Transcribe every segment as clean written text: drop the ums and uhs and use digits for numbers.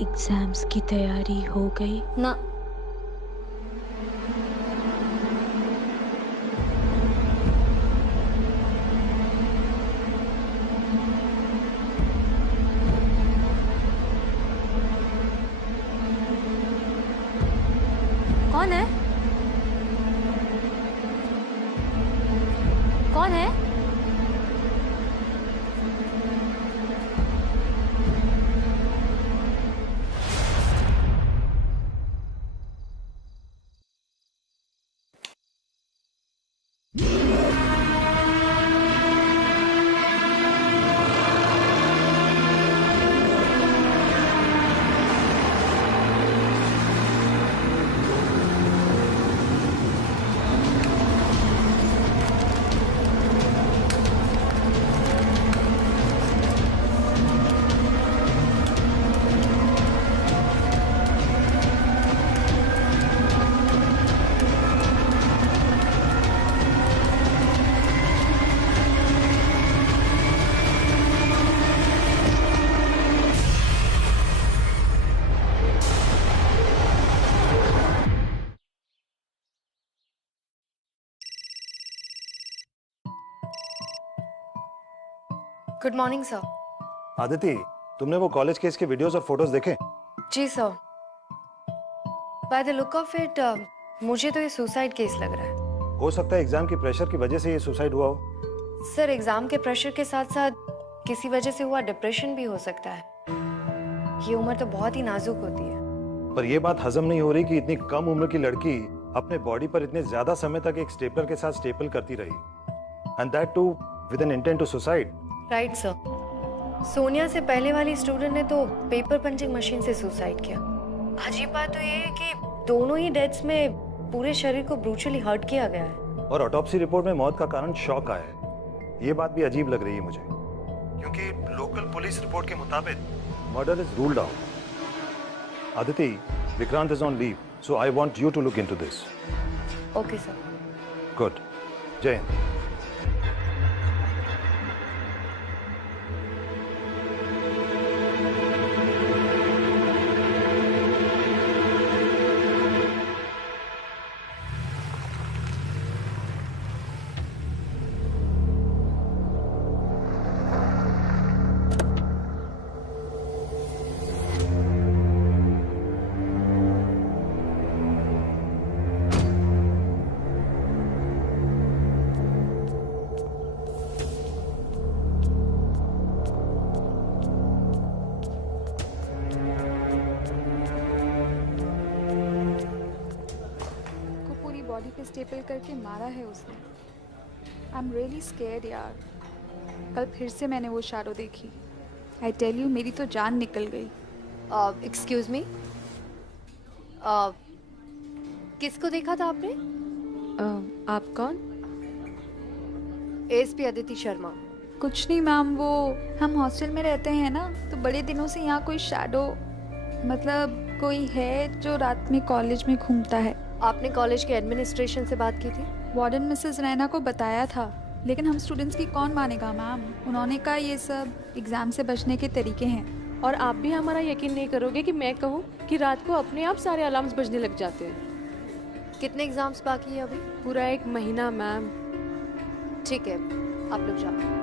Exams की तैयारी हो गई? ना। कौन है? कौन है? Good morning sir. आदिति, तुमने वो कॉलेज केस के वीडियोस और फोटोज देखे? जी sir. By the look of it मुझे तो ये सुसाइड केस लग रहा है। हो सकता है एग्जाम की प्रेशर की वजह से ये सुसाइड हुआ हो। सर, एग्जाम के प्रेशर के साथ साथ किसी वजह से हुआ डिप्रेशन भी हो सकता है। ये उम्र तो बहुत ही नाजुक होती है। पर ये बात हजम नहीं हो रही कि इतनी कम उम्र की लड़की अपने बॉडी पर इतने ज्यादा समय तक एक स्टेपलर के साथ स्टेपल करती रही, and that too with an intent to suicide. Right sir. Sonia से पहले वाली स्टूडेंट ने तो पेपर पंचिंग मशीन से सुसाइड किया। अजीब बात तो ये है कि दोनों ही डेथ्स में पूरे शरीर को ब्रूचुअली हर्ट किया गया है। और ऑटोप्सी रिपोर्ट में मौत का कारण शॉक आया है। ये बात भी अजीब लग रही है मुझे, क्योंकि लोकल पुलिस रिपोर्ट के मुताबिक murder is ruled out. Aditi, Vikrant is on leave, so I want you to look into this. Okay sir. Good. Jai Hind. Body पे स्टेपल करके मारा है उसने। आई एम रियली स्केयर्ड यार। कल फिर से मैंने वो शैडो देखी। आई टेल यू, मेरी तो जान निकल गई। एक्सक्यूज मी, किसको देखा था आपने? आप कौन? एसपी अदिति शर्मा। कुछ नहीं मैम, वो हम हॉस्टल में रहते हैं ना, तो बड़े दिनों से यहाँ कोई शैडो, मतलब कोई है जो रात में कॉलेज में घूमता है। आपने कॉलेज के एडमिनिस्ट्रेशन से बात की थी? वार्डन मिसेस रैना को बताया था, लेकिन हम स्टूडेंट्स की कौन मानेगा मैम। उन्होंने कहा ये सब एग्जाम से बचने के तरीके हैं। और आप भी हमारा यकीन नहीं करोगे कि मैं कहूँ कि रात को अपने आप सारे अलार्म्स बजने लग जाते हैं। कितने एग्जाम्स बाकी है अभी? पूरा 1 महीना मैम। ठीक है, आप लोग जाओ।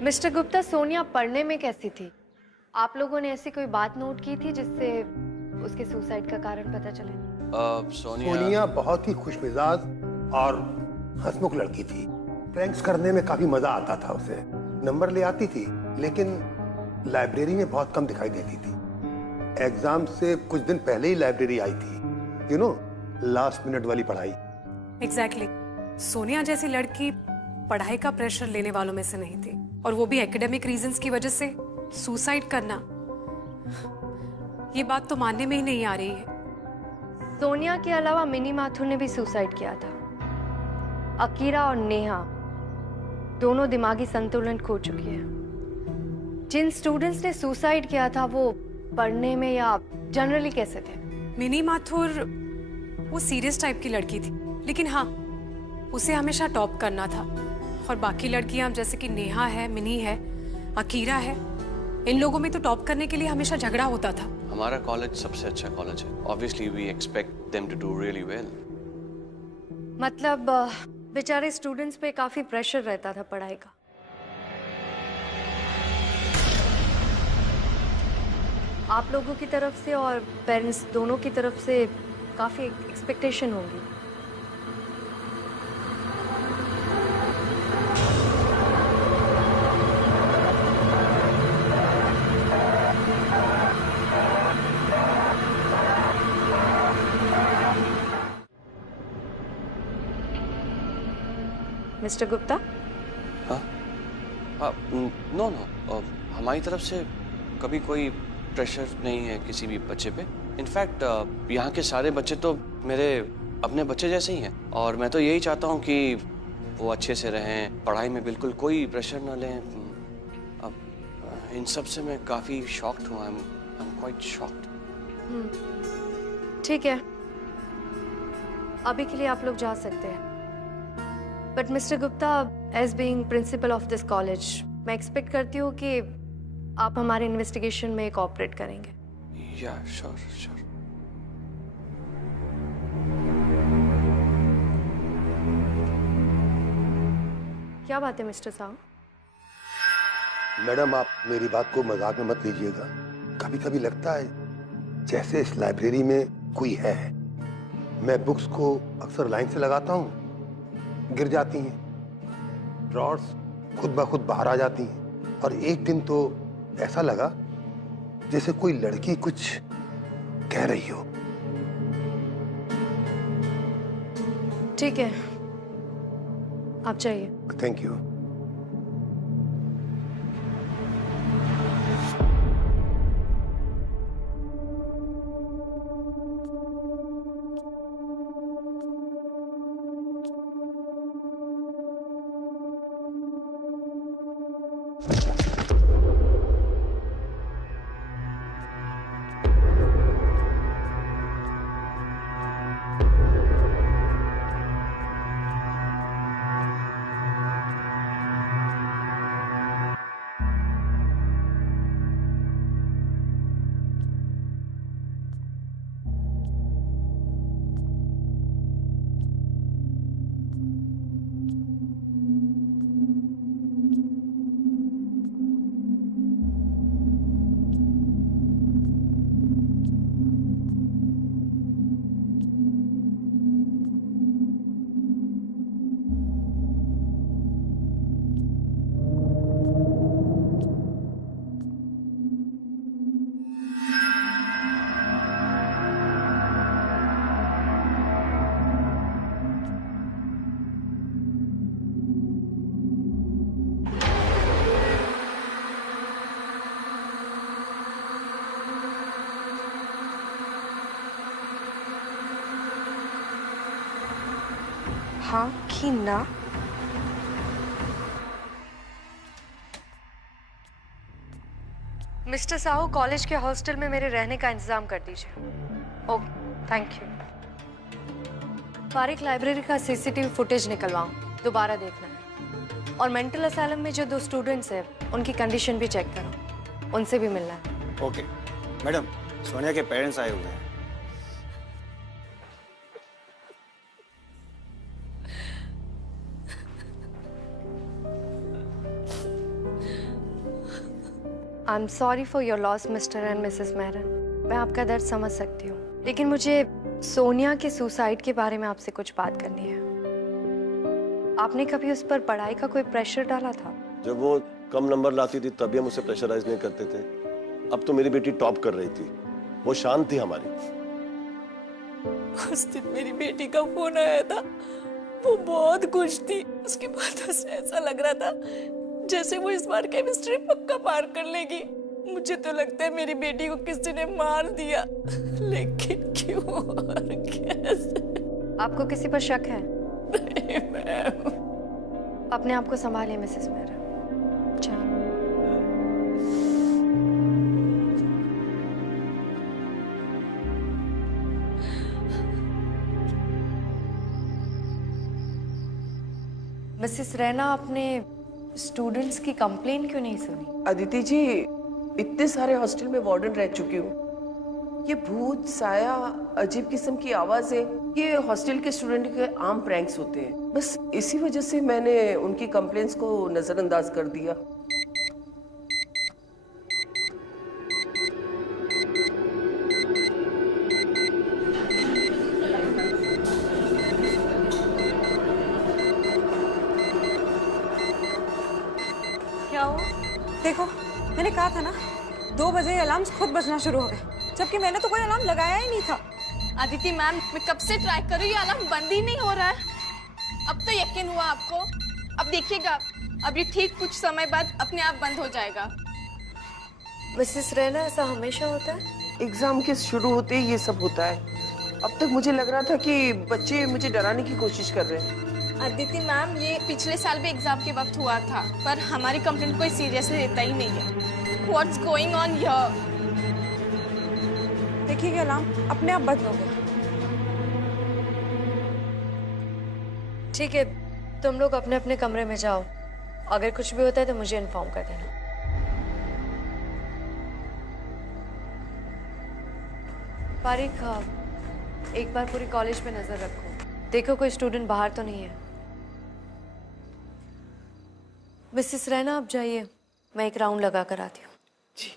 मिस्टर गुप्ता, सोनिया पढ़ने में कैसी थी? आप लोगों ने ऐसी कोई बात नोट की थी जिससे उसके सुसाइड का कारण पता चले? सोनिया बहुत ही खुशमिजाज और हंसमुख लड़की थी। प्रैंक्स करने में काफी मजा आता था उसे। नंबर ले आती थी लेकिन लाइब्रेरी में बहुत कम दिखाई देती थी। एग्जाम से कुछ दिन पहले ही लाइब्रेरी आई थी। यू नो, लास्ट मिनट वाली पढ़ाई। एग्जैक्टली। सोनिया जैसी लड़की पढ़ाई का प्रेशर लेने वालों में से नहीं थी, और वो भी एकेडमिक रीजंस की वजह से सुसाइड करना, ये बात तो मानने में ही नहीं आ रही है। सोनिया के अलावा मिनी माथुर ने भी सुसाइड किया था। अकीरा और नेहा दोनों दिमागी संतुलन खो चुकी है। जिन स्टूडेंट्स ने सुसाइड किया था वो पढ़ने में या जनरली कैसे थे? मिनी माथुर वो सीरियस टाइप की लड़की थी, लेकिन हाँ, उसे हमेशा टॉप करना था। और बाकी लड़कियां जैसे कि नेहा है, मिनी है, अकीरा है, इन लोगों में तो टॉप करने के लिए हमेशा झगड़ा होता था। हमारा कॉलेज सबसे अच्छा कॉलेज है। Obviously we expect them to do really well. मतलब बेचारे स्टूडेंट्स पे काफी प्रेशर रहता था पढ़ाई का। आप लोगों की तरफ से और पेरेंट्स दोनों की तरफ से काफी एक्सपेक्टेशन होंगी। मिस्टर गुप्ता? हाँ, नो नो, हमारी तरफ से कभी कोई प्रेशर नहीं है किसी भी बच्चे पे। इनफैक्ट यहाँ के सारे बच्चे तो मेरे अपने बच्चे जैसे ही हैं, और मैं तो यही चाहता हूँ कि वो अच्छे से रहें, पढ़ाई में बिल्कुल कोई प्रेशर ना लें। अब इन सब से मैं काफ़ी शॉक्ड हूँ। I am quite shocked. ठीक है, अभी के लिए आप लोग जा सकते हैं। But mister Gupta, as being principal of this college, मैं एक्सपेक्ट करती हूँ कि आप हमारे इन्वेस्टिगेशन में कोऑपरेट करेंगे। या श्योर श्योर। क्या बात है मिस्टर साहू? मैडम, आप मेरी बात को मजाक में मत लीजिएगा। कभी कभी लगता है जैसे इस लाइब्रेरी में कोई है। मैं बुक्स को अक्सर लाइन से लगाता हूँ, गिर जाती हैं। ड्रॉर्स खुद ब खुद बाहर आ जाती हैं। और एक दिन तो ऐसा लगा जैसे कोई लड़की कुछ कह रही हो। ठीक है, आप जाइए। Thank you. हाँ कि ना? मिस्टर साहू, कॉलेज के हॉस्टल में मेरे रहने का इंतजाम कर दीजिए। Okay, thank you. Farik library का सीसीटीवी फुटेज निकलवाऊं, दोबारा देखना है। और मेंटल असाइलम में जो 2 स्टूडेंट्स हैं उनकी कंडीशन भी चेक करो, उनसे भी मिलना है। ओके मैडम, सोनिया के पेरेंट्स आए हुए हैं। I am sorry for your loss mister and Mrs Mehran. मैं आपका दर्द समझ सकती हूँ, लेकिन मुझे सोनिया के सुसाइड के बारे में आपसे कुछ बात करनी है। आपने कभी उस पर पढ़ाई का कोई प्रेशर डाला था? जब वो कम नंबर लाती थी तभी हम उसे प्रेशराइज नहीं करते थे। अब तो मेरी बेटी टॉप कर रही थी, वो शांत थी हमारी। उस दिन मेरी बेटी का फोन आया था, वो बहुत खुश थी। उसके बाद उसे ऐसा लग रहा था जैसे वो इस बार केमिस्ट्री पक्का पार कर लेगी। मुझे तो लगता है मेरी बेटी को किसी ने मार दिया, लेकिन क्यों और कैसे? आपको किसी पर शक है? नहीं मैम। अपने आप को संभालिए मिसेस मेहरा। मिसेस रैना, आपने स्टूडेंट्स की कंप्लेन क्यों नहीं सुनी? अदिति जी, इतने सारे हॉस्टल में वार्डन रह चुकी हूँ। ये भूत, साया, अजीब किस्म की आवाजें, ये हॉस्टल के स्टूडेंट के आम प्रैंक्स होते हैं। बस इसी वजह से मैंने उनकी कंप्लेंट्स को नजरअंदाज कर दिया। क्या हुआ? देखो, मैंने कहा था ना, 2 बजे अलार्म्स खुद बजना शुरू हो गए, जबकि मैंने तो कोई अलार्म लगाया ही नहीं था। अदिति मैम, मैं कब से ट्राई कर रही हूँ, ये अलार्म बंद ही नहीं हो रहा है। अब तो यकीन हुआ आपको? अब देखिएगा, अभी ठीक कुछ समय बाद अपने आप बंद हो जाएगा। मिसेस रैना, ऐसा हमेशा होता है? एग्जाम के शुरू होते ही ये सब होता है। अब तक मुझे लग रहा था कि बच्चे मुझे डराने की कोशिश कर रहे हैं। अदिति मैम, ये पिछले साल भी एग्जाम के वक्त हुआ था, पर हमारी कंप्लेंट कोई सीरियसली लेता ही नहीं है। What's going on here? देखिए कि अलार्म अपने आप बंद हो गया। ठीक है, तुम लोग अपने अपने कमरे में जाओ। अगर कुछ भी होता है तो मुझे इन्फॉर्म कर देना। फारिक, एक बार पूरी कॉलेज पे नजर रखो, देखो कोई स्टूडेंट बाहर तो नहीं है। मिसेस रैना, आप जाइए, मैं एक राउंड लगा कर आती हूँ। जी।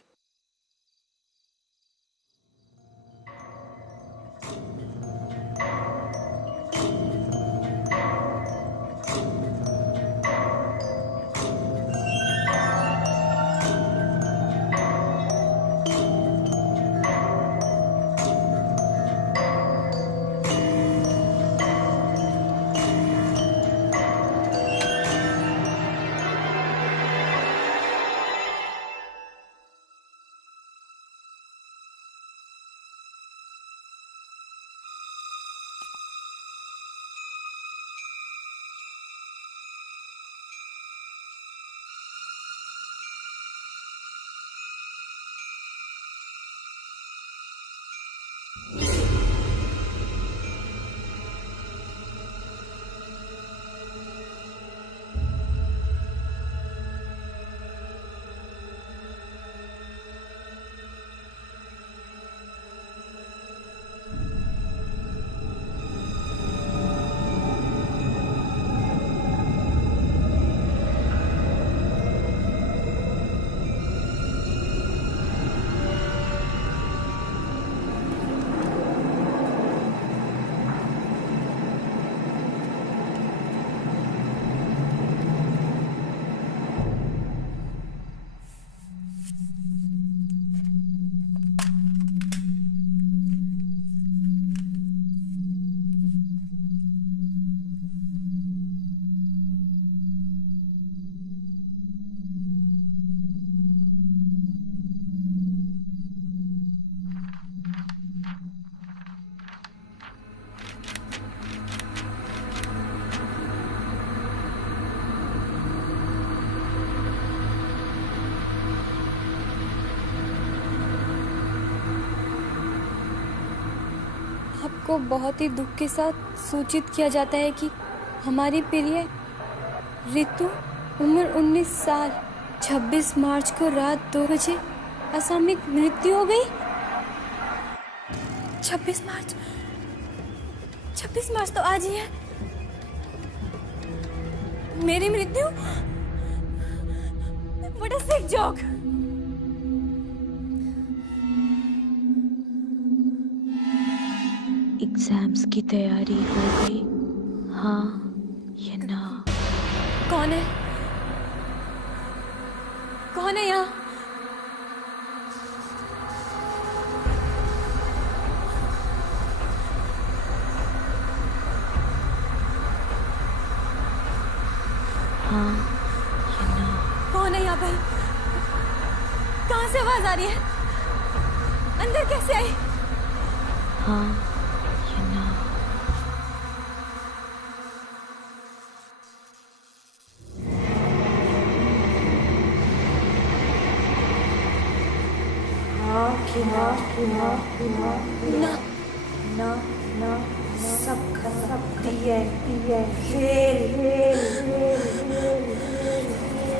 आपको बहुत ही दुख के साथ सूचित किया जाता है कि हमारी प्रिय ऋतु, उम्र 19 साल, 26 मार्च को रात 2 बजे असामयिक मृत्यु हो गई। 26 मार्च तो आज ही है। मेरी मृत्यु? What a sick joke! Exams की तैयारी हो गई? हाँ या ना? कौन है? कौन है यहाँ? हाँ या ना? कौन है यहाँ पर? कहाँ से आवाज आ रही है? अंदर कैसे आई? हाँ या ना? हाँ कि ना कि ना कि ना ना ना ना सब खत्म दिए दिए खेल खेल खेल खेल।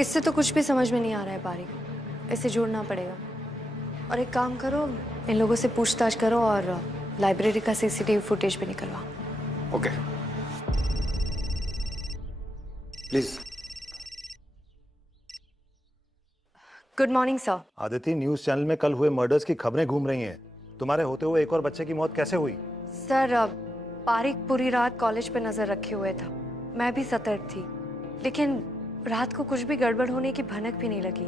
इससे तो कुछ भी समझ में नहीं आ रहा है बारिक। इसे जोड़ना पड़ेगा। और एक काम करो, इन लोगों से पूछताछ करो और लाइब्रेरी का सीसीटीवी फुटेज भी निकलवाओ। Okay please. Good morning sir. Aditi, news channel में कल हुए मर्डर्स की खबरें घूम रही हैं। तुम्हारे होते हुए एक और बच्चे की मौत कैसे हुई? सर बारिक पूरी रात कॉलेज पे नजर रखे हुए था। मैं भी सतर्क थी, लेकिन रात को कुछ भी गड़बड़ होने की भनक भी नहीं लगी।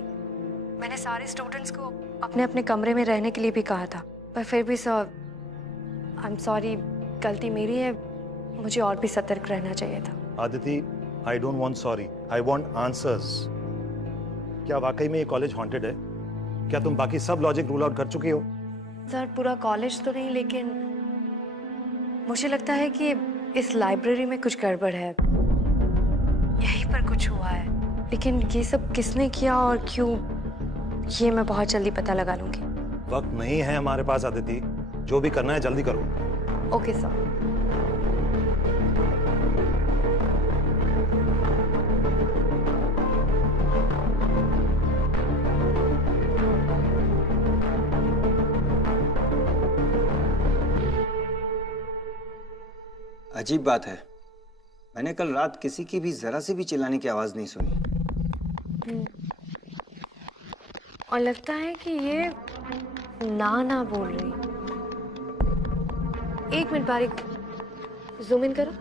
मैंने सारे स्टूडेंट्स को अपने अपने कमरे में रहने के लिए भी कहा था, पर फिर भी सर आई एम सॉरी, गलती मेरी है। मुझे और भी सतर्क रहना चाहिए था। Aditi, I don't want sorry, I want answers. क्या वाकई में ये कॉलेज हॉन्टेड है? क्या तुम बाकी सब लॉजिक रूल आउट कर चुकी हो? सर पूरा कॉलेज तो नहीं, लेकिन मुझे लगता है कि इस लाइब्रेरी में कुछ गड़बड़ है। यहीं पर कुछ हुआ है, लेकिन ये सब किसने किया और क्यों, ये मैं बहुत जल्दी पता लगा लूंगी। वक्त नहीं है हमारे पास आदिति, जो भी करना है जल्दी करो। Okay sir. अजीब बात है, मैंने कल रात किसी की भी जरा से भी चिल्लाने की आवाज नहीं सुनी। और लगता है कि ये ना बोल रही। एक मिनट बारिक, जूम इन करो।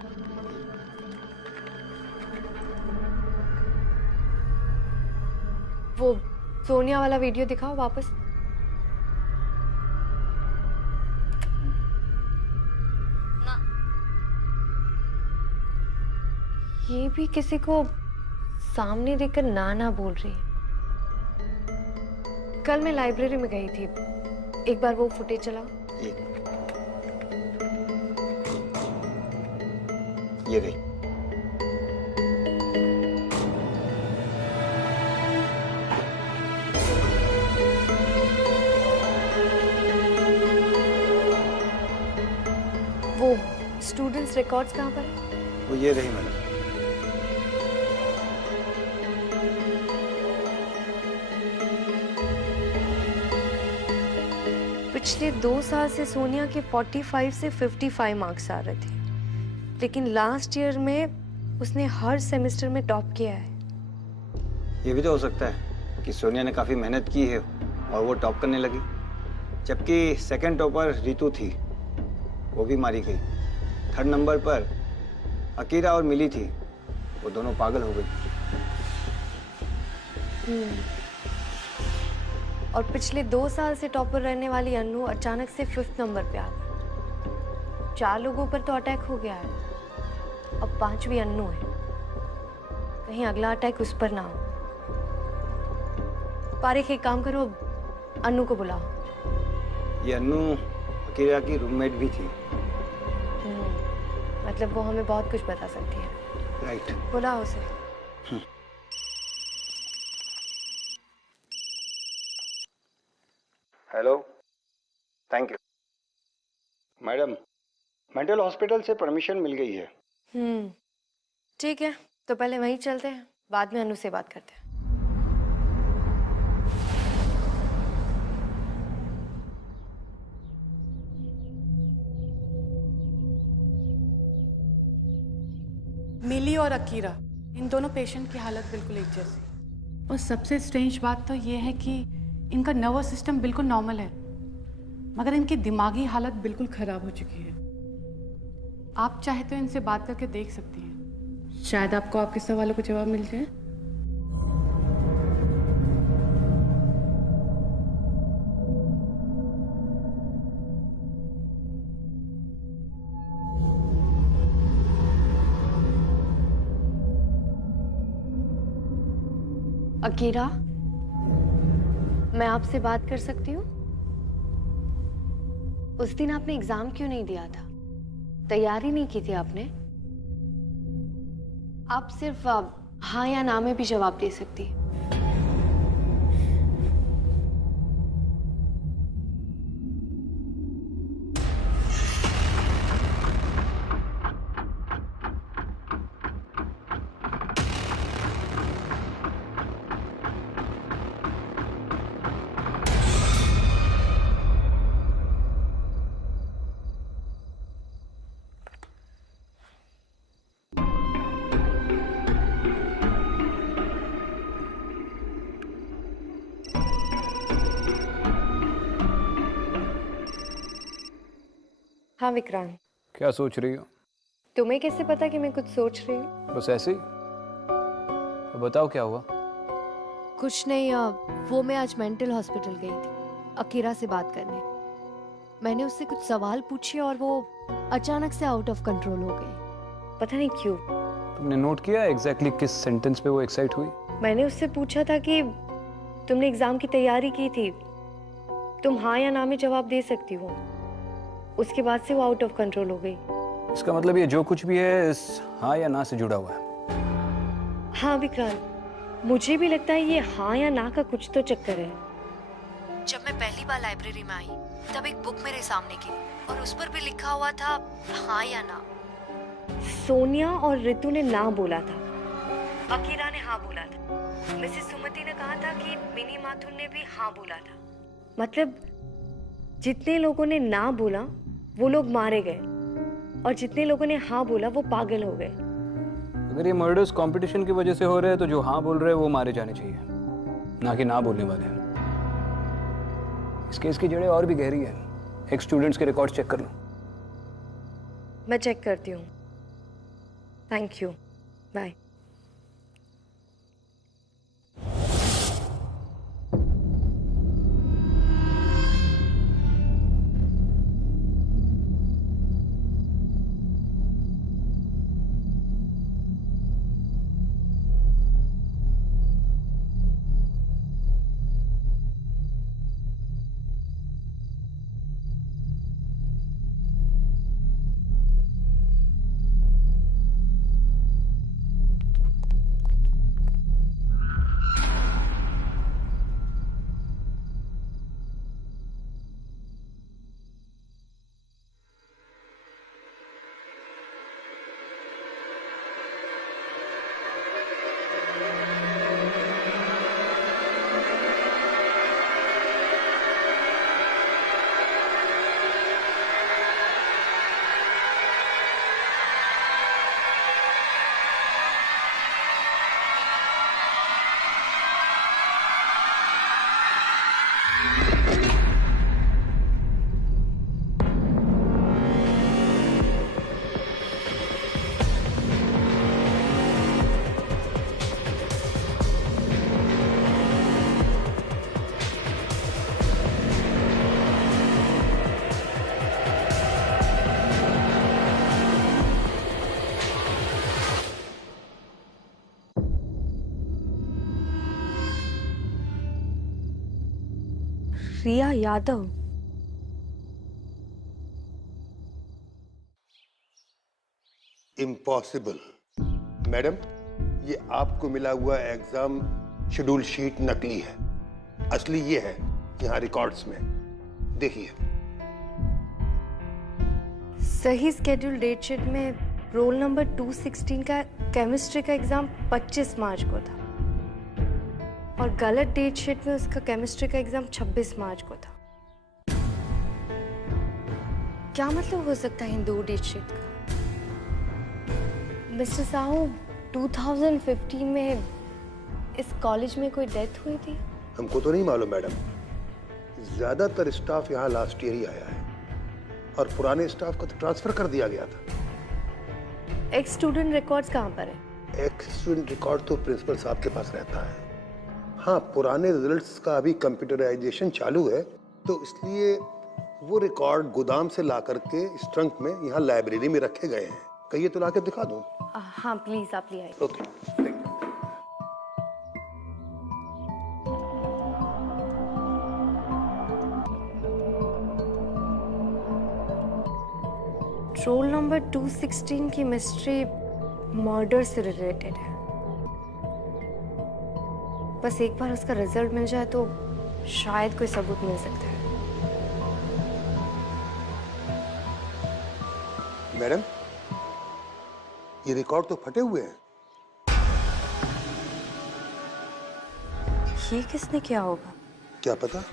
वो सोनिया वाला वीडियो दिखाओ वापस। ये भी किसी को सामने देखकर ना बोल रही है। कल मैं लाइब्रेरी में गई थी, एक बार वो फुटेज चलाओ। ये गई। वो स्टूडेंट्स रिकॉर्ड्स कहाँ पर है? वो ये रही मैडम। पिछले 2 साल से सोनिया के 45 से 55 मार्क्स आ रहे थे, लेकिन लास्ट ईयर में उसने हर सेमेस्टर में टॉप किया है। ये भी तो हो सकता है कि सोनिया ने काफी मेहनत की है और वो टॉप करने लगी, जबकि सेकंड टॉपर रितु थी, वो भी मारी गई। थर्ड नंबर पर अकीरा और मिली थी, वो दोनों पागल हो गई। और पिछले 2 साल से टॉपर रहने वाली अन्नू अचानक से 5th नंबर पे आ गई। 4 लोगों पर तो अटैक हो गया है, अब 5वीं अन्नू है। कहीं अगला अटैक उस पर ना हो। पारिक, एक काम करो, अन्नू को बुलाओ। ये अन्नू अकीरा की रूममेट भी थी। मतलब वो हमें बहुत कुछ बता सकती है। राइट, बुलाओ उसे। Hello, thank you madam. Mental hospital से परमिशन मिल गई है। ठीक है, तो पहले वहीं चलते हैं, बाद में अनु से बात करते हैं। मिली और अकीरा, इन दोनों पेशेंट की हालत बिल्कुल एक जैसी। और सबसे स्ट्रेंज बात तो ये है कि इनका नर्वस सिस्टम बिल्कुल नॉर्मल है, मगर इनकी दिमागी हालत बिल्कुल खराब हो चुकी है। आप चाहे तो इनसे बात करके देख सकती हैं, शायद आपको आपके सवालों के जवाब मिल जाए। अकीरा, मैं आपसे बात कर सकती हूँ? उस दिन आपने एग्जाम क्यों नहीं दिया था? तैयारी नहीं की थी आपने? आप सिर्फ हाँ या ना में भी जवाब दे सकती। हाँ विक्रांत, क्या सोच रही हो? तुम्हें कैसे पता कि मैं कुछ सोच रही हूँ? बस ऐसे ही। तो बताओ क्या हुआ? कुछ नहीं, वो मैं आज मेंटल हॉस्पिटल गई थी अकीरा से बात करने। मैंने उससे कुछ सवाल पूछे और वो अचानक से आउट ऑफ कंट्रोल हो गई, पता नहीं क्यों। तुमने नोट किया एग्जैक्टली किस सेंटेंस पे वो एक्साइट हुई? मैंने उससे पूछा था कि तुमने एग्जाम की तैयारी की थी, तुम हाँ या ना में जवाब दे सकती हो। उसके बाद से वो आउट ऑफ कंट्रोल हो गई। इसका मतलब ये जो कुछ भी है इस हाँ या ना से जुड़ा हुआ है। हाँ विक्रांत, मुझे भी लगता है ये हाँ या ना का कुछ तो चक्कर है। जब मैं पहली बार लाइब्रेरी में आई तब एक बुक मेरे सामने गिरी और उस पर भी लिखा हुआ था हाँ या ना। सोनिया और रितु ने ना बोला था, अकीरा ने हाँ बोला था। मिसेस सुमति ने कहा था कि मिनी माथुर ने भी हाँ बोला था। मतलब जितने लोगों ने ना बोला वो लोग मारे गए और जितने लोगों ने हाँ बोला वो पागल हो गए। अगर ये मर्डर्स कंपटीशन की वजह से हो रहे हैं तो जो हाँ बोल रहे हैं वो मारे जाने चाहिए, ना कि ना बोलने वाले। इस केस की जड़ें और भी गहरी है। एक स्टूडेंट्स के रिकॉर्ड चेक कर लो। मैं चेक करती हूँ। Thank you, bye. Riya Yadav. Impossible. Madam, ये आपको मिला हुआ एग्जाम शेड्यूल शीट नकली है, असली ये है यहाँ रिकॉर्ड्स में। देखिए, सही स्केड्यूल डेट शीट में रोल नंबर 216 का केमिस्ट्री का एग्जाम 25 मार्च को था और गलत डेट शीट में उसका केमिस्ट्री का एग्जाम 26 मार्च को था। क्या मतलब हो सकता है इन दो डेट शीट का? मिस्टर साहू, 2015 में इस कॉलेज में कोई डेथ हुई थी? हमको तो नहीं मालूम मैडम, ज्यादातर स्टाफ यहाँ लास्ट ईयर ही आया है और पुराने स्टाफ को तो ट्रांसफर कर दिया गया था। एक्स स्टूडेंट रिकॉर्ड्स कहाँ पर है? एक्स स्टूडेंट रिकॉर्ड तो प्रिंसिपल साहब के पास रहता है। हाँ, पुराने रिजल्ट्स का अभी कंप्यूटराइजेशन चालू है, तो इसलिए वो रिकॉर्ड गोदाम से ला करके इस ट्रंक में यहाँ लाइब्रेरी में रखे गए हैं। कहिए तो ला के दिखा दूं? हाँ प्लीज, आप ले आइए। ओके। रोल नंबर 216 की मिस्ट्री मर्डर से रिलेटेड है। बस एक बार उसका रिजल्ट मिल जाए तो शायद कोई सबूत मिल सकता है। मैडम, ये रिकॉर्ड तो फटे हुए हैं। ये किसने किया होगा? क्या पता।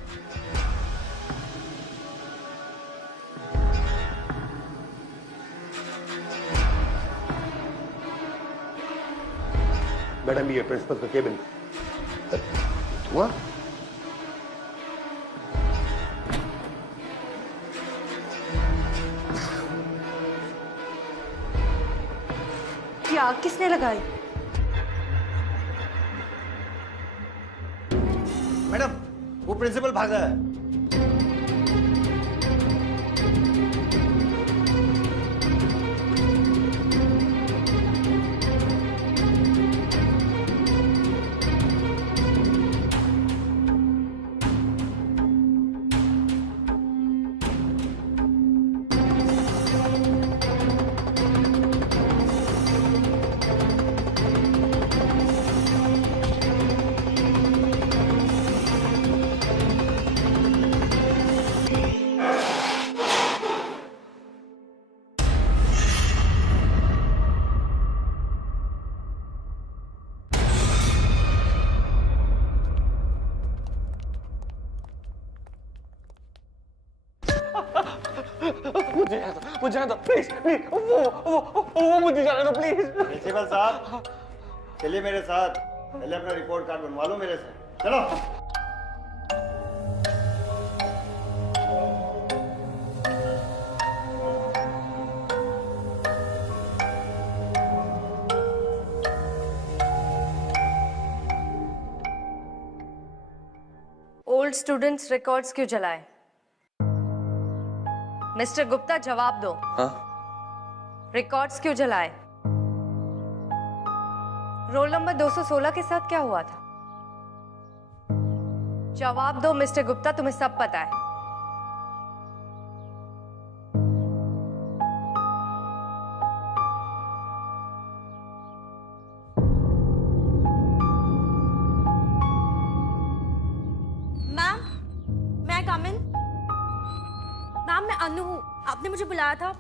मैडम, ये प्रिंसिपल का केबिन। धुआं? ये आग किसने लगाई? मैडम, वो प्रिंसिपल भाग रहा है। मुझे जाने दो प्लीज प्लीज, वो मुझे जाने दो प्लीज। प्रिंसिपल साहब, चलिए मेरे साथ, पहले अपना रिपोर्ट कार्ड बनवा लो मेरे से। चलो। ओल्ड स्टूडेंट्स रिकॉर्ड्स क्यों जलाए? मिस्टर गुप्ता, जवाब दो। हाँ? रिकॉर्ड्स क्यों जलाए? रोल नंबर 216 के साथ क्या हुआ था? जवाब दो मिस्टर गुप्ता, तुम्हें सब पता है। मैम, मैं कम इन? मैम, मैं अनु हूँ, आपने मुझे बुलाया था।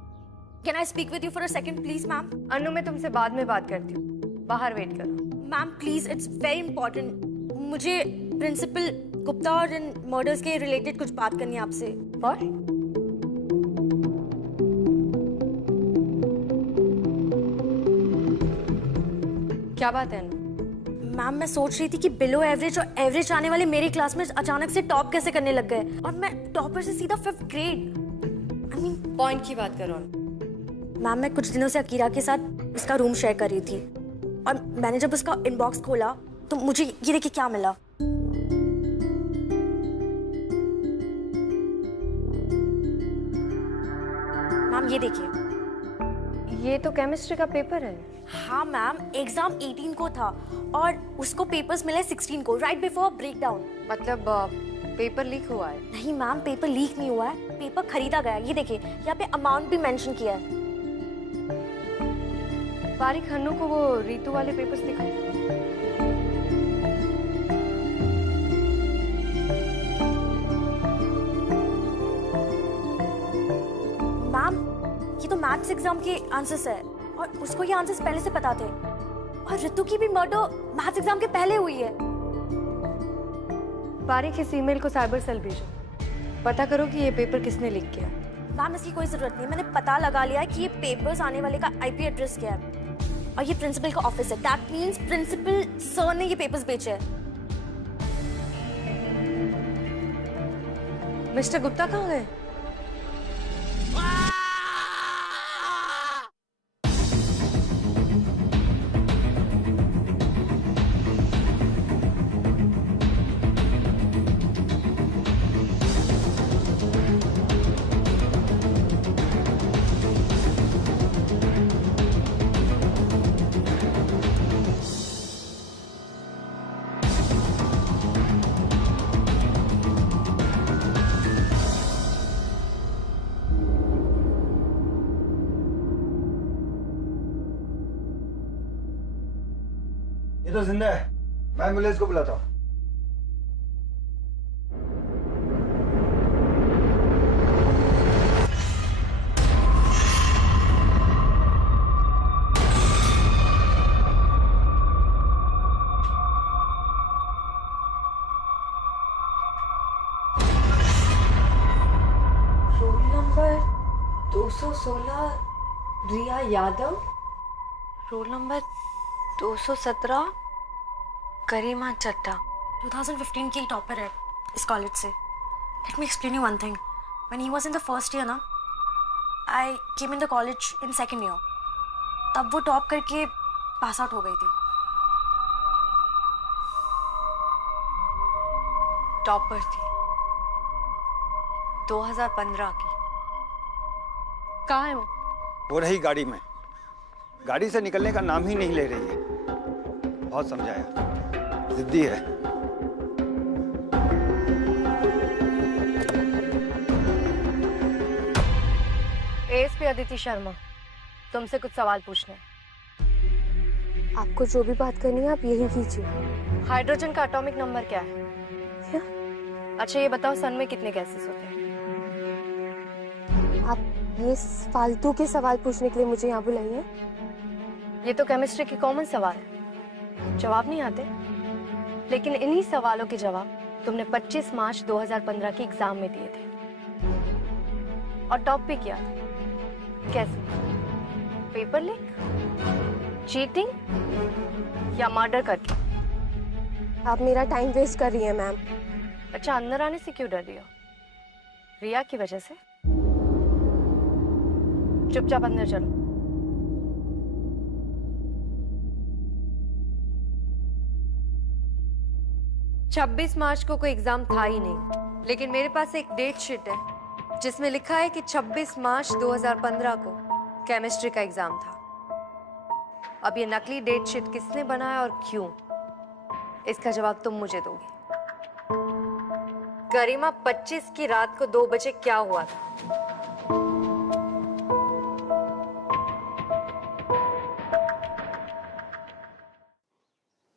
Can I speak with you for a second please ma'am? Anu, मैं तुमसे बाद में बात करती हूँ, बाहर वेट करो। Ma'am please, it's very important. मुझे प्रिंसिपल गुप्ता और इन मर्डर्स के रिलेटेड कुछ बात करनी है आपसे। और? क्या बात है अनु? मैम, मैं सोच रही थी कि बिलो एवरेज और एवरेज आने वाले मेरी क्लास में अचानक से टॉप कैसे करने लग गए, और मैं टॉपर से सीधा 5th grade. I mean point की बात करो। मैम, मैं कुछ दिनों से अकीरा के साथ उसका रूम शेयर कर रही थी, और मैंने जब उसका इनबॉक्स खोला तो मुझे ये देखिए क्या मिला। मैम ये देखिए। ये तो केमिस्ट्री का पेपर है। हाँ मैम, एग्जाम 18 को था और उसको पेपर्स मिले 16 को, राइट बिफोर ब्रेकडाउन। मतलब पेपर लीक हुआ है? नहीं मैम, पेपर लीक नहीं हुआ है, पेपर खरीदा गया है। ये देखिए, यहाँ पे अमाउंट भी मेंशन किया है। बारीक, हन्नू को वो रीतू वाले पेपर्स दिखाए। मैम, ये तो मैथ्स एग्जाम के आंसर्स है और उसको ये आंसर्स पहले से पता थे। और रितु की भी मर्डर मैथ्स एग्जाम के पहले हुई है। बारीक इस ईमेल को साइबर सेल भेजो, पता करो कि ये पेपर किसने लीक किया। मैम इसकी कोई जरूरत नहीं, मैंने पता लगा लिया है कि ये पेपर्स आने वाले का आईपी एड्रेस क्या है और ये प्रिंसिपल का ऑफिस है। दैट मींस प्रिंसिपल सर ने ये पेपर्स बेचे हैं। मिस्टर गुप्ता कहाँ गए? ये तो जिंदा है, मैं एम्बुलेंस को बुलाता हूँ। Roll number 216 Riya Yadav, roll number 217 Karima Chatta. 2015 की टॉपर है इस कॉलेज से। Let me explain you one thing. When he was in the first year ना, I came in the college in second year. तब वो टॉप करके पास आउट हो गई थी। टॉपर थी 2015 की। कहाँ है वो रही गाड़ी में, गाड़ी से निकलने का नाम ही नहीं ले रही है। बहुत समझाया, जिद्दी है। एएसपी अदिति शर्मा, तुमसे कुछ सवाल पूछने। आपको जो भी बात करनी है आप यही कीजिए। हाइड्रोजन का एटॉमिक नंबर क्या है? क्या? अच्छा ये बताओ, सन में कितने गैसेस होते हैं? आप ये फालतू के सवाल पूछने के लिए मुझे यहाँ बुलाई है? ये तो केमिस्ट्री की कॉमन सवाल है, जवाब नहीं आते। लेकिन इन्हीं सवालों के जवाब तुमने 25 मार्च 2015 के एग्जाम में दिए थे और टॉप भी किया था। कैसे? पेपर लीक, चीटिंग या मर्डर करके? आप मेरा टाइम वेस्ट कर रही हैं मैम। अच्छा, अंदर आने से क्यों डर रही हो? रिया की वजह से? चुपचाप अंदर चलो। छब्बीस मार्च को कोई एग्जाम था ही नहीं, लेकिन मेरे पास एक डेट शीट है जिसमें लिखा है कि 26 मार्च 2015 को केमिस्ट्री का एग्जाम था। अब ये नकली डेट शीट किसने बनाया और क्यों, इसका जवाब तुम मुझे दोगी। गरिमा 25 की रात को 2 बजे क्या हुआ था?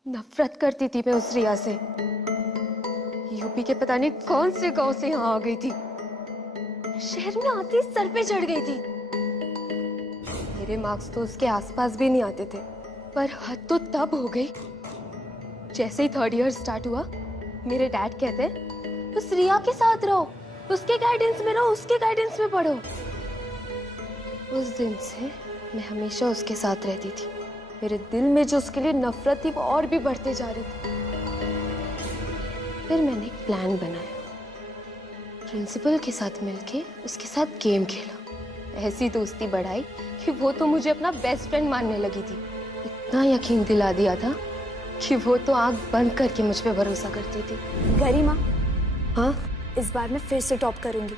नफरत करती थी मैं उस रिया से। यूपी के पता नहीं कौन से गांव से यहाँ आ गई थी। शहर में आती सर पे चढ़ गई थी। मेरे मार्क्स तो उसके आसपास भी नहीं आते थे, पर हद तो तब हो गई जैसे ही थर्ड ईयर स्टार्ट हुआ। मेरे डैड कहते हैं उस रिया के साथ रहो, उसके गाइडेंस में रहो, उसके गाइडेंस में पढ़ो। उस दिन से मैं हमेशा उसके साथ रहती थी। मेरे दिल में जो उसके लिए नफरत थी वो और भी बढ़ते जा रही थी। फिर मैंने एक प्लान बनाया, प्रिंसिपल के साथ मिलके उसके साथ गेम खेला। ऐसी दोस्ती बढ़ाई कि वो तो मुझे अपना बेस्ट फ्रेंड मानने लगी थी। इतना यकीन दिला दिया था कि वो तो आंख बंद करके मुझ पे भरोसा करती थी। गरिमा, हाँ, इस बार मैं फिर से टॉप करूंगी।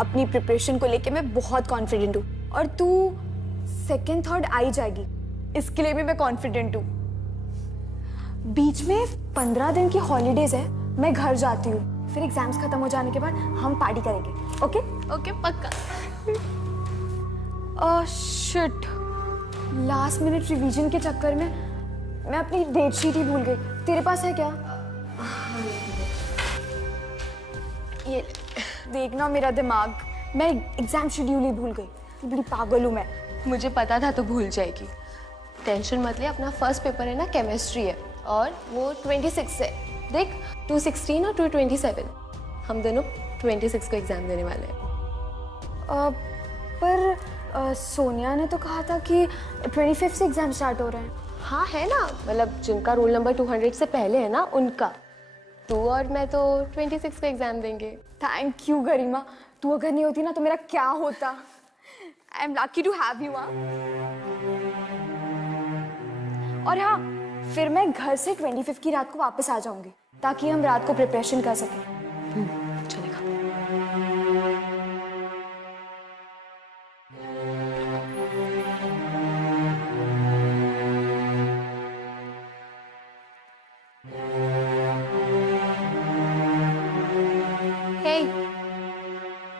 अपनी प्रिपरेशन को लेके मैं बहुत कॉन्फिडेंट हूँ और तू सेकंड थर्ड आ ही जाएगी, इसके लिए भी मैं कॉन्फिडेंट हूँ। बीच में 15 दिन की हॉलीडेज है, मैं घर जाती हूँ। फिर एग्जाम्स खत्म हो जाने के बाद हम पार्टी करेंगे। ओके? ओके, पक्का। शिट, लास्ट मिनट रिवीजन के चक्कर में मैं अपनी डेट शीट ही भूल गई। तेरे पास है क्या? ये देखना मेरा दिमाग, मैं एग्जाम शेड्यूल ही भूल गई। बड़ी पागल हूँ मैं। मुझे पता था तो भूल जाएगी। टेंशन मत ले, अपना फर्स्ट पेपर है ना, केमिस्ट्री है और वो 26 है। देख 216 और 227, हम दोनों 26 को एग्जाम देने वाले हैं। पर सोनिया ने तो कहा था कि 25 से एग्जाम स्टार्ट हो रहे हैं। हाँ है ना, मतलब जिनका रोल नंबर 200 से पहले है ना उनका। तू और मैं तो 26 को एग्जाम देंगे। थैंक यू गरिमा, तू अगर नहीं होती ना तो मेरा क्या होता। I am lucky to have you. और हाँ, फिर मैं घर से 25 की रात को वापस आ जाऊंगी ताकि हम रात को प्रिपरेशन कर सकें। चलेगा।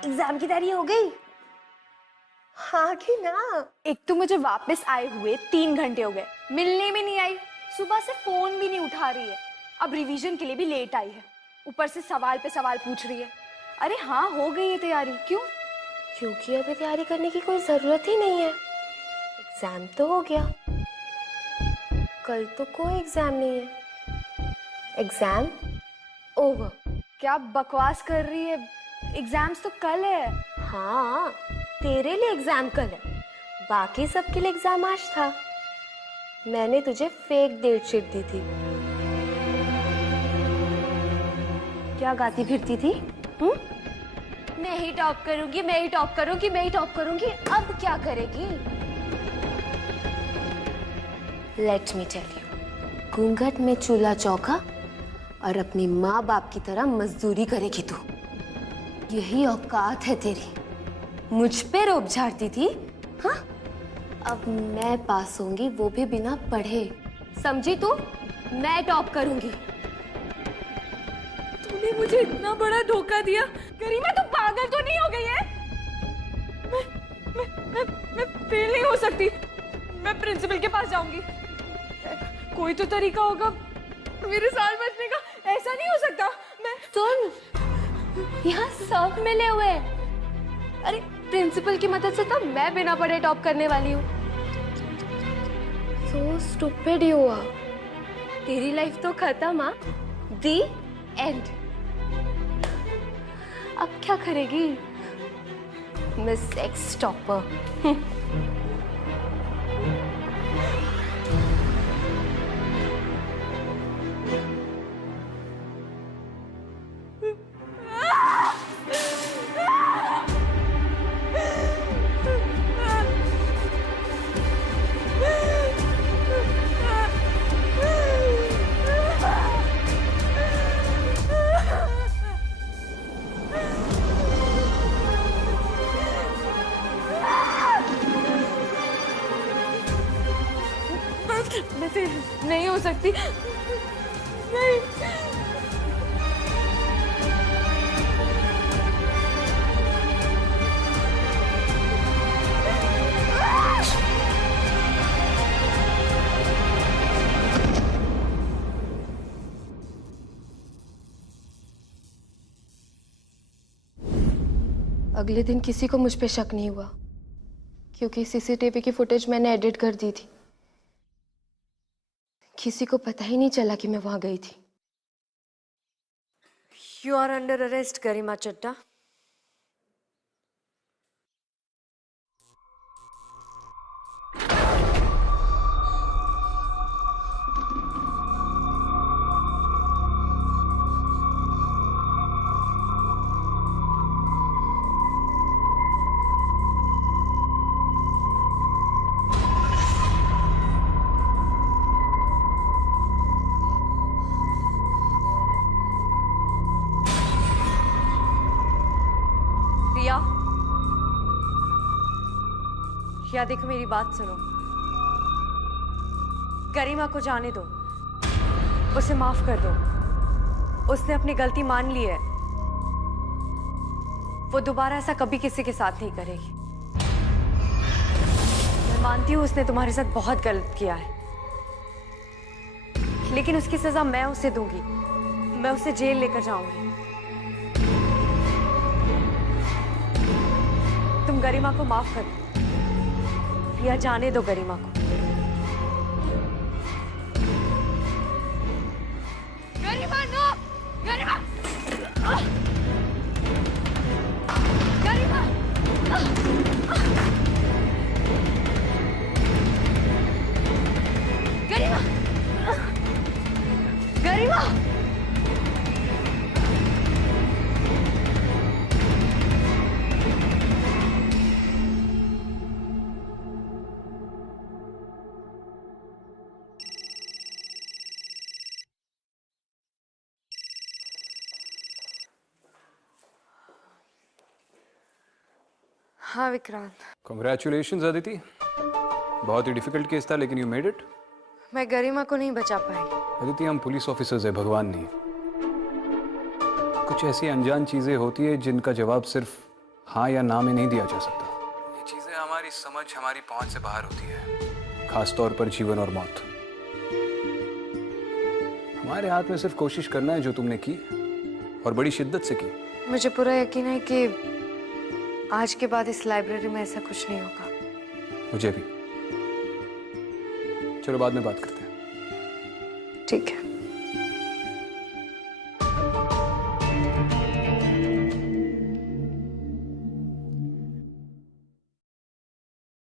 एग्जाम की तैयारी हो गई? हाँ कि ना। एक तो मुझे वापस आए हुए 3 घंटे हो गए, मिलने भी नहीं आई, सुबह से फोन भी नहीं उठा रही है, अब रिवीजन के लिए भी लेट आई है, ऊपर से सवाल पे सवाल पूछ रही है। अरे हाँ, हो गई है तैयारी। क्यों? क्योंकि अभी तैयारी करने की कोई जरूरत ही नहीं है। एग्जाम तो हो गया, कल तो कोई एग्जाम नहीं है। Exam over. क्या बकवास कर रही है? एग्जाम्स तो कल है। हाँ, तेरे लिए एग्जाम कल है, बाकी सबके लिए एग्जाम आज था। मैंने तुझे फेक डेट शीट दी थी। क्या गाती फिरती थी? मैं ही टॉप करूंगी, मैं ही टॉप करूंगी, मैं ही टॉप करूंगी। अब क्या करेगी? लेट मी टेल यू, घूंघट में चूल्हा चौका और अपनी माँ बाप की तरह मजदूरी करेगी तू। यही औकात है तेरी। मुझ पे रोब झाड़ती थी, हाँ? अब मैं पास होंगी, वो भी बिना पढ़े। समझी तू? मैं टॉप करूंगी। तूने मुझे इतना बड़ा धोखा दिया। गरिमा, तू पागल तो नहीं हो गई है? मैं फेल नहीं हो सकती। मैं प्रिंसिपल के पास जाऊंगी। कोई तो तरीका होगा मेरे साल बचने का। ऐसा नहीं हो सकता। मैं सुन, यहाँ सब मिले हुए हैं। अरे प्रिंसिपल की मदद से तो मैं बिना पढ़े टॉप करने वाली हूँ। So stupid you are। तेरी लाइफ तो खत्म। हाँ, The end। अब क्या करेगी मिस एक्स टॉपर? नहीं हो सकती। नहीं। अगले दिन किसी को मुझ पे शक नहीं हुआ क्योंकि सीसीटीवी की फुटेज मैंने एडिट कर दी थी। किसी को पता ही नहीं चला कि मैं वहां गई थी। You are under arrest, गरिमा चड्ढा। या देखो, मेरी बात सुनो। गरिमा को जाने दो, उसे माफ कर दो। उसने अपनी गलती मान ली है। वो दोबारा ऐसा कभी किसी के साथ नहीं करेगी। मैं मानती हूँ उसने तुम्हारे साथ बहुत गलत किया है, लेकिन उसकी सजा मैं उसे दूंगी। मैं उसे जेल लेकर जाऊंगी। तुम गरिमा को माफ कर दो। या जाने दो गरिमा को। गरिमा नो, गरिमा, गरिमा, गरिमा, गरिमा। हाँ विक्रांत। Congratulations अदिति, बहुत ही डिफिकल्ट केस था लेकिन यू मेड इट। मैं गरिमा को नहीं बचा पाई। अदिति हम पुलिस ऑफिसर्स है, भगवान नहीं। कुछ ऐसी अनजान चीजें होती है जिनका जवाब सिर्फ हाँ या ना में नहीं दिया जा सकता। ये चीजें हमारी समझ, हमारी पहुंच से बाहर होती है, खास तौर पर जीवन और मौत। हमारे हाथ में सिर्फ कोशिश करना है जो तुमने की और बड़ी शिद्दत से की। मुझे पूरा यकीन है कि आज के बाद इस लाइब्रेरी में ऐसा कुछ नहीं होगा। मुझे भी। चलो बाद में बात करते हैं। ठीक है।